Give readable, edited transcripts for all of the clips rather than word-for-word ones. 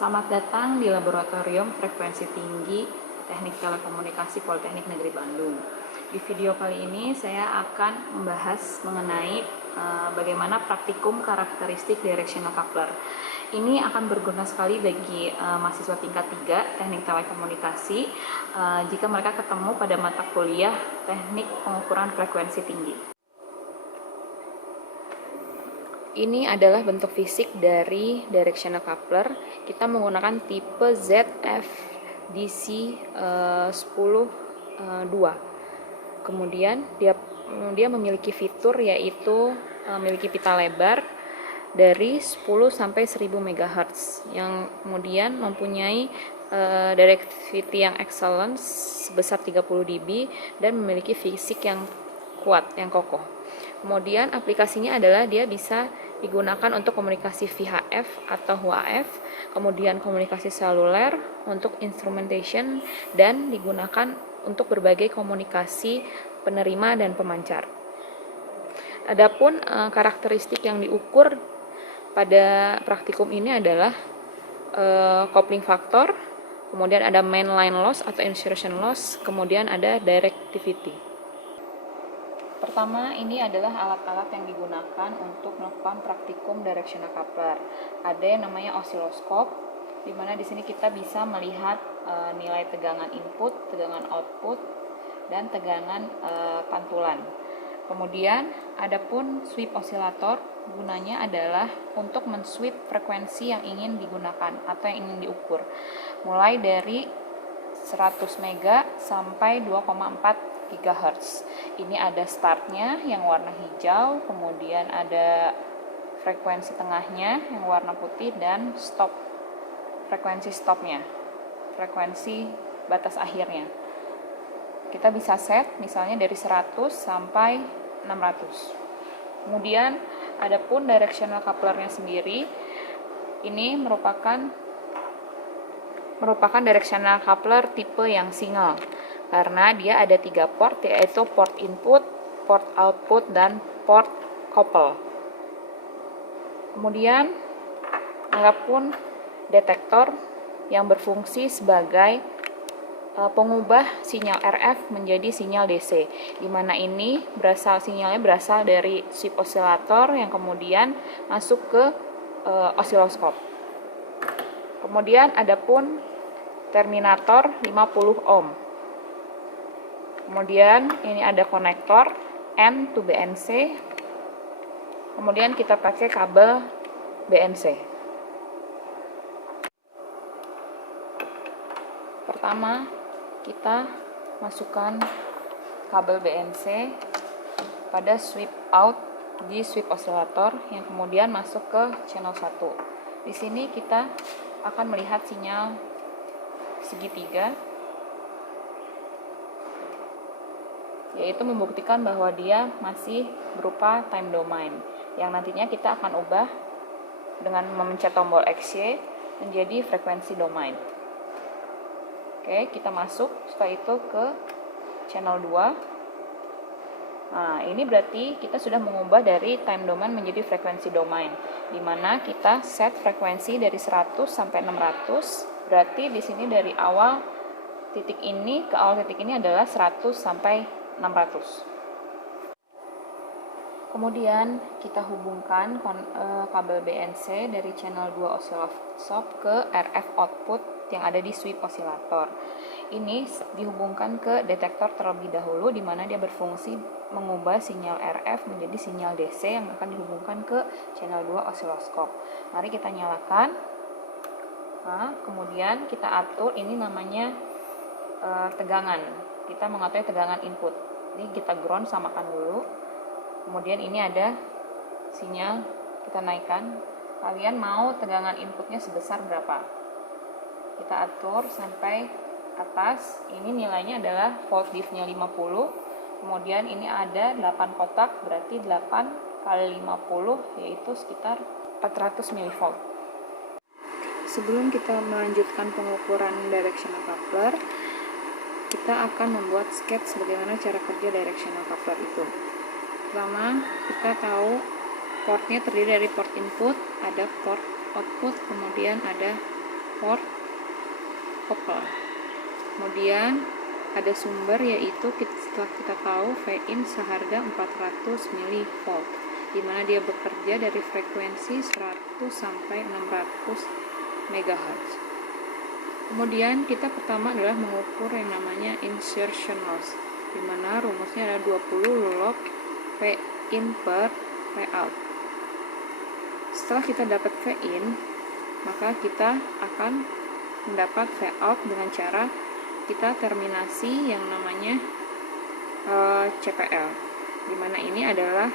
Selamat datang di Laboratorium Frekuensi Tinggi Teknik Telekomunikasi Politeknik Negeri Bandung. Di video kali ini saya akan membahas mengenai bagaimana praktikum karakteristik directional coupler. Ini akan berguna sekali bagi mahasiswa tingkat 3 Teknik Telekomunikasi jika mereka ketemu pada mata kuliah Teknik Pengukuran Frekuensi Tinggi. Ini adalah bentuk fisik dari directional coupler. Kita menggunakan tipe ZFDC 10-2. Kemudian dia memiliki fitur yaitu memiliki pita lebar dari 10 sampai 1000 MHz yang kemudian mempunyai directivity yang excellent sebesar 30 dB dan memiliki fisik yang kuat, yang kokoh. Kemudian aplikasinya adalah dia bisa digunakan untuk komunikasi VHF atau UHF, kemudian komunikasi seluler untuk instrumentation, dan digunakan untuk berbagai komunikasi penerima dan pemancar. Adapun karakteristik yang diukur pada praktikum ini adalah coupling factor, kemudian ada mainline loss atau insertion loss, kemudian ada directivity. Pertama, ini adalah alat-alat yang digunakan untuk melakukan praktikum directional coupler. Ada yang namanya osiloskop, di mana di sini kita bisa melihat nilai tegangan input, tegangan output, dan tegangan pantulan. Kemudian, adapun sweep osilator, gunanya adalah untuk men-sweep frekuensi yang ingin digunakan atau yang ingin diukur, mulai dari 100 mega sampai 2,4 GHz. Ini ada startnya yang warna hijau, kemudian ada frekuensi tengahnya yang warna putih, dan stop, frekuensi stopnya, frekuensi batas akhirnya. Kita bisa set misalnya dari 100 sampai 600. Kemudian adapun directional couplernya sendiri, ini merupakan directional coupler tipe yang single, karena dia ada 3 port, yaitu port input, port output, dan port couple. Kemudian adapun detektor yang berfungsi sebagai pengubah sinyal RF menjadi sinyal DC, di mana ini sinyalnya berasal dari sweep osilator yang kemudian masuk ke osiloskop. Kemudian adapun terminator 50 ohm. Kemudian ini ada konektor N to BNC. Kemudian kita pakai kabel BNC. Pertama, kita masukkan kabel BNC pada sweep out di sweep osilator yang kemudian masuk ke channel 1. Di sini kita akan melihat sinyal segitiga, yaitu membuktikan bahwa dia masih berupa time domain, yang nantinya kita akan ubah dengan memencet tombol XY menjadi frekuensi domain. Oke, kita masuk setelah itu ke channel 2. Nah, ini berarti kita sudah mengubah dari time domain menjadi frekuensi domain, di mana kita set frekuensi dari 100 sampai 600. Berarti di sini dari awal titik ini ke awal titik ini adalah 100 sampai 600. Kemudian kita hubungkan kabel BNC dari channel 2 oscilloscope ke RF output yang ada di sweep osilator. Ini dihubungkan ke detektor terlebih dahulu, di mana dia berfungsi mengubah sinyal RF menjadi sinyal DC yang akan dihubungkan ke channel 2 osiloskop. Mari kita nyalakan. Nah, kemudian kita atur, ini namanya tegangan. Kita mengatur tegangan input. Ini kita ground, samakan dulu. Kemudian ini ada sinyal, kita naikkan. Kalian mau tegangan inputnya sebesar berapa? Kita atur sampai atas. Ini nilainya adalah volt diff-nya 50. Kemudian ini ada 8 kotak, berarti 8 kali 50 yaitu sekitar 400 mV. Sebelum kita melanjutkan pengukuran directional coupler, kita akan membuat sketch bagaimana cara kerja directional coupler itu. Pertama, kita tahu portnya terdiri dari port input, ada port output, kemudian ada port couple. Kemudian ada sumber, yaitu setelah kita tahu Vin seharga 400 mV, di mana dia bekerja dari frekuensi 100 sampai 600 MHz. Kemudian kita pertama adalah mengukur yang namanya insertion loss, di mana rumusnya adalah 20 log Vin per Vout. Setelah kita dapat Vin, maka kita akan mendapat Vout dengan cara kita terminasi yang namanya CPL, di mana ini adalah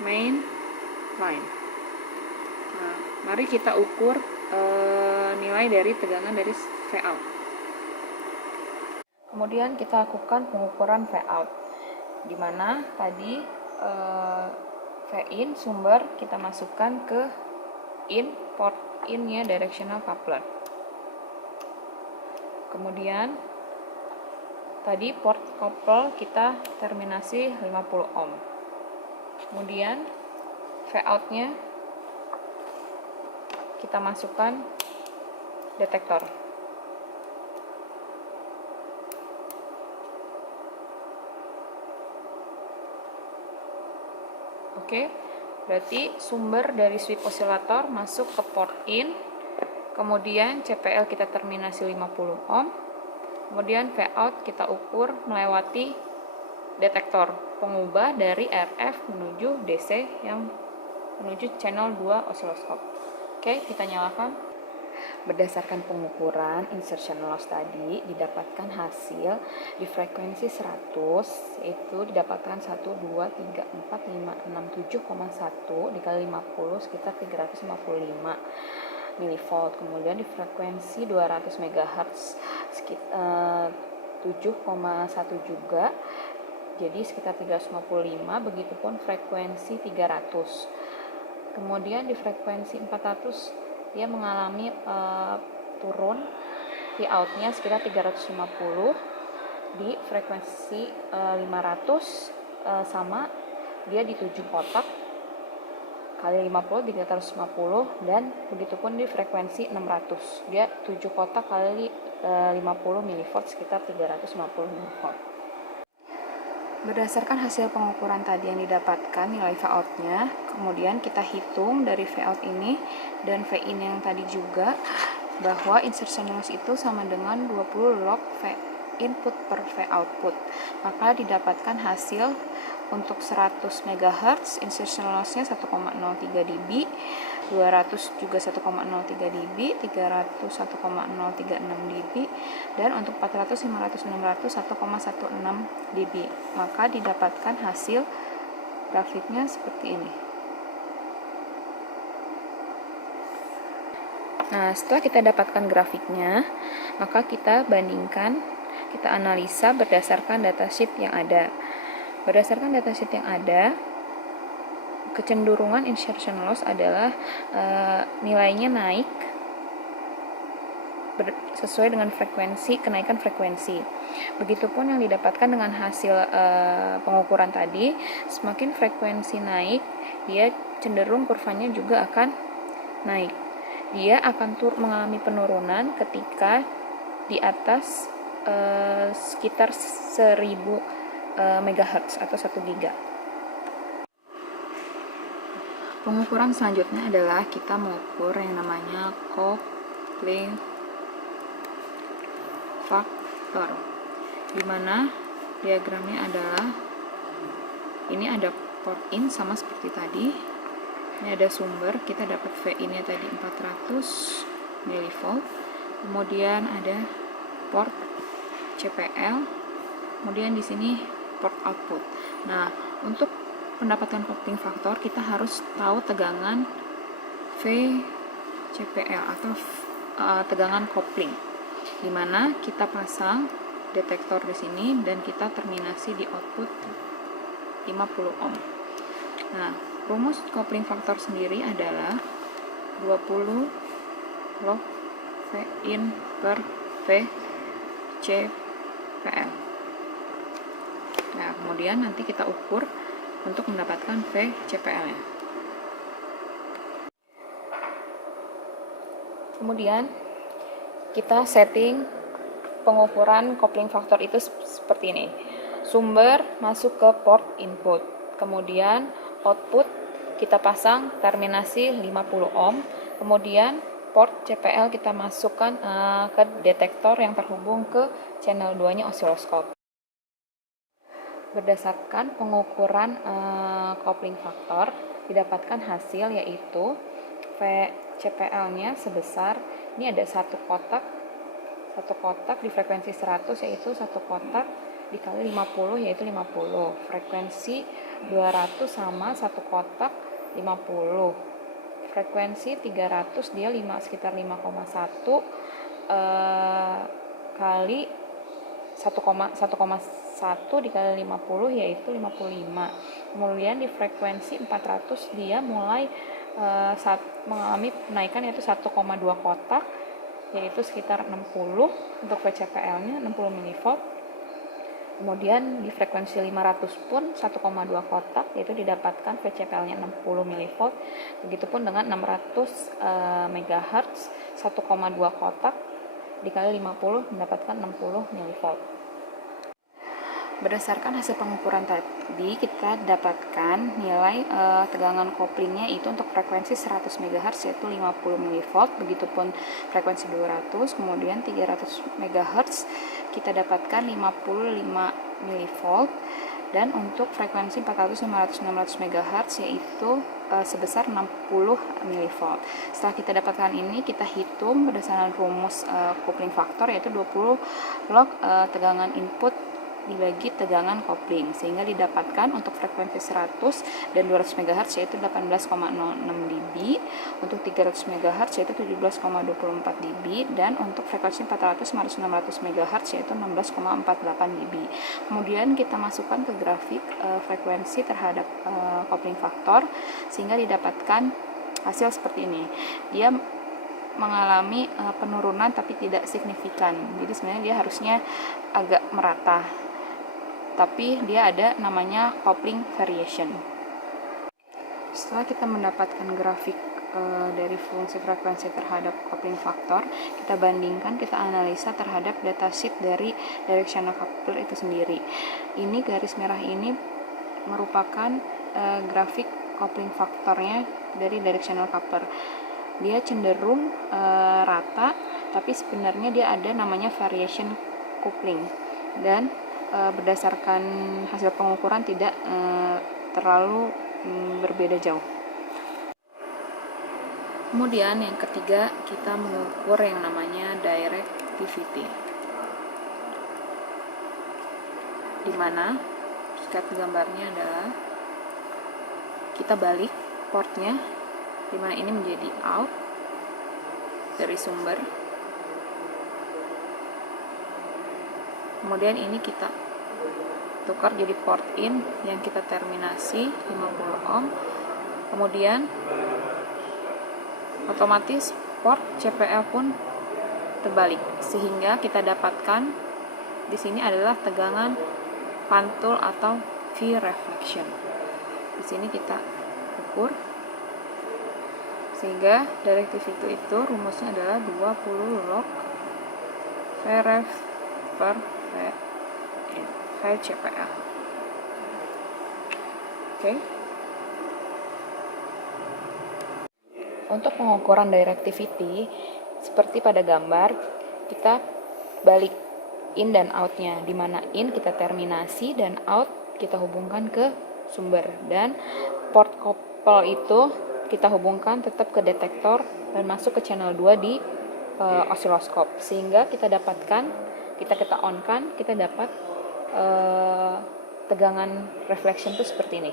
main line. Nah, mari kita ukur nilai dari tegangan dari Vout. Kemudian kita lakukan pengukuran Vout, di mana tadi Vin sumber kita masukkan ke port in-nya directional coupler. Kemudian tadi port couple kita terminasi 50 ohm. Kemudian Vout-nya kita masukkan detektor. Oke, berarti sumber dari sweep osilator masuk ke port in, kemudian CPL kita terminasi 50 ohm, kemudian Vout kita ukur melewati detektor pengubah dari RF menuju DC yang menuju channel 2 osiloskop. Oke, kita nyalakan. Berdasarkan pengukuran insertion loss tadi, didapatkan hasil di frekuensi 100, yaitu didapatkan 1, 2, 3, 4, 5, 6, 7,1 dikali 50 sekitar 355 mV. Kemudian di frekuensi 200 MHz sekitar 7,1 juga, jadi sekitar 355. Begitupun frekuensi 300. Kemudian di frekuensi 400 dia mengalami turun Vout-nya sekitar 350. Di frekuensi 500 sama, dia di 7 kotak kali 50 350, dan begitupun di frekuensi 600 dia 7 kotak kali 50 mV sekitar 350 mV. Berdasarkan hasil pengukuran tadi yang didapatkan nilai Vout-nya, kemudian kita hitung dari Vout ini dan Vin yang tadi juga, bahwa insertion loss itu sama dengan 20 log V input per V output. Maka didapatkan hasil untuk 100 MHz insertion loss-nya 1,03 dB, 200 juga 1,03 dB, 300 1,036 dB, dan untuk 400, 500, 600 1,16 dB. Maka didapatkan hasil grafiknya seperti ini. Nah, setelah kita dapatkan grafiknya, maka kita bandingkan, kita analisa berdasarkan datasheet yang ada. Berdasarkan datasheet yang ada, kecenderungan insertion loss adalah nilainya naik sesuai dengan frekuensi, kenaikan frekuensi. Begitupun yang didapatkan dengan hasil pengukuran tadi, semakin frekuensi naik, dia cenderung kurvanya juga akan naik. Dia akan mengalami penurunan ketika di atas sekitar 1000 MHz atau 1 giga. Pengukuran selanjutnya adalah kita mengukur yang namanya coupling factor, di mana diagramnya adalah ini ada port in sama seperti tadi. Ini ada sumber, kita dapat Vin-nya tadi 400 mV. Kemudian ada port CPL. Kemudian di sini port output. Nah, untuk mendapatkan coupling factor kita harus tahu tegangan VCPL atau tegangan coupling, di mana kita pasang detektor di sini dan kita terminasi di output 50 ohm. Nah, rumus coupling factor sendiri adalah 20 log Vin per VCPL. Nah, kemudian nanti kita ukur untuk mendapatkan VCPL-nya. Kemudian kita setting pengukuran coupling factor itu seperti ini. Sumber masuk ke port input, kemudian output kita pasang terminasi 50 ohm, kemudian port CPL kita masukkan ke detektor yang terhubung ke channel 2-nya osiloskop. Berdasarkan pengukuran coupling factor, didapatkan hasil yaitu VCPL-nya sebesar, ini ada satu kotak di frekuensi 100 yaitu satu kotak dikali 50 yaitu 50. Frekuensi 200 sama satu kotak 50. Frekuensi 300 dia sekitar 5,1 kali 1,1 dikali 50 yaitu 55. Kemudian di frekuensi 400 dia mulai mengalami kenaikan yaitu 1,2 kotak yaitu sekitar 60 untuk VCPL-nya 60 mV. Kemudian di frekuensi 500 pun 1,2 kotak yaitu didapatkan VCPL-nya 60 mV. Begitupun dengan 600 MHz 1,2 kotak dikali 50 mendapatkan 60 mV. Berdasarkan hasil pengukuran tadi, kita dapatkan nilai tegangan koplingnya itu untuk frekuensi 100 MHz yaitu 50 mV, begitupun frekuensi 200, kemudian 300 MHz kita dapatkan 55 mV, dan untuk frekuensi 400, 500, 600 MHz yaitu sebesar 60 mV. Setelah kita dapatkan ini, kita hitung berdasarkan rumus coupling factor yaitu 20 log tegangan input dibagi tegangan kopling, sehingga didapatkan untuk frekuensi 100 dan 200 MHz yaitu 18,06 dB, untuk 300 MHz yaitu 17,24 dB, dan untuk frekuensi 400, 500, 600 MHz yaitu 16,48 dB. Kemudian kita masukkan ke grafik frekuensi terhadap coupling factor sehingga didapatkan hasil seperti ini. Dia mengalami penurunan tapi tidak signifikan. Jadi sebenarnya dia harusnya agak merata, tapi dia ada namanya coupling variation. Setelah kita mendapatkan grafik dari fungsi frekuensi terhadap coupling factor, kita bandingkan, kita analisa terhadap datasheet dari directional coupler itu sendiri. Ini garis merah ini merupakan grafik coupling factornya dari directional coupler. Dia cenderung rata, tapi sebenarnya dia ada namanya variation coupling, dan berdasarkan hasil pengukuran tidak terlalu berbeda jauh. Kemudian yang ketiga, kita mengukur yang namanya directivity, di mana jika gambarnya adalah kita balik portnya, di mana ini menjadi out dari sumber. Kemudian ini kita tukar jadi port in yang kita terminasi 50 ohm. Kemudian otomatis port CPL pun terbalik, sehingga kita dapatkan di sini adalah tegangan pantul atau V reflection. Di sini kita ukur, sehingga directivity itu rumusnya adalah 20 log Vref per VCPL. Oke. Untuk pengukuran directivity, seperti pada gambar, kita balik in dan outnya, di mana in kita terminasi dan out kita hubungkan ke sumber, dan port couple itu kita hubungkan tetap ke detektor dan masuk ke channel 2 di osiloskop, sehingga kita dapatkan, kita on kan, kita dapat tegangan reflection itu seperti ini.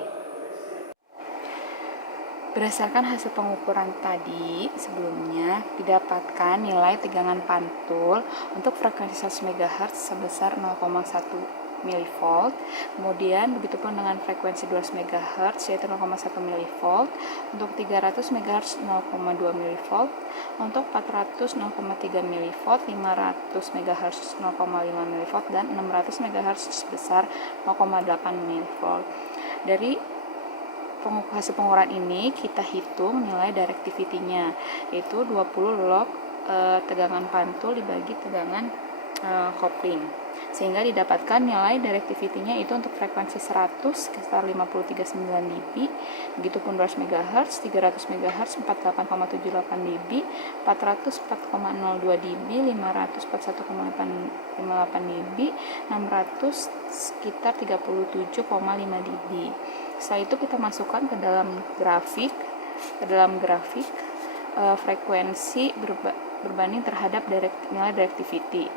Berdasarkan hasil pengukuran tadi sebelumnya, didapatkan nilai tegangan pantul untuk frekuensi 100 MHz sebesar 0,1 mV. Kemudian begitupun dengan frekuensi 200 MHz yaitu 0,1 mV, untuk 300 MHz 0,2 mV, untuk 400 0,3 mV, 500 MHz 0,5 mV, dan 600 MHz sebesar 0,8 mV. Dari hasil pengukuran ini kita hitung nilai directivity-nya, yaitu 20 log tegangan pantul dibagi tegangan kopling, sehingga didapatkan nilai directivity-nya itu untuk frekuensi 100 sekitar 53,9 dB, begitupun 200 MHz, 300 MHz 48,78 dB, 400 4,02 dB, 500 41,58 dB, 600 sekitar 37,5 dB. Setelah itu kita masukkan ke dalam grafik frekuensi berbanding terhadap nilai directivity,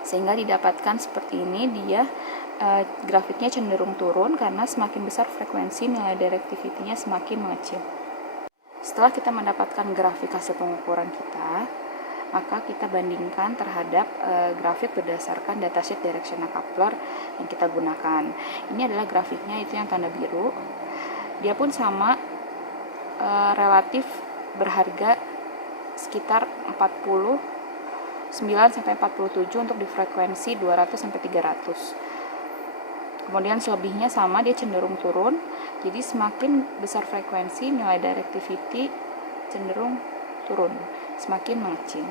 sehingga didapatkan seperti ini. Dia grafiknya cenderung turun karena semakin besar frekuensi, nilai directivity-nya semakin mengecil. Setelah kita mendapatkan grafik hasil pengukuran kita, maka kita bandingkan terhadap grafik berdasarkan datasheet directional coupler yang kita gunakan. Ini adalah grafiknya, itu yang tanda biru. Dia pun sama, relatif berharga sekitar 49-47 untuk di frekuensi 200-300. Kemudian selebihnya sama, dia cenderung turun. Jadi semakin besar frekuensi, nilai directivity cenderung turun, semakin mengecil.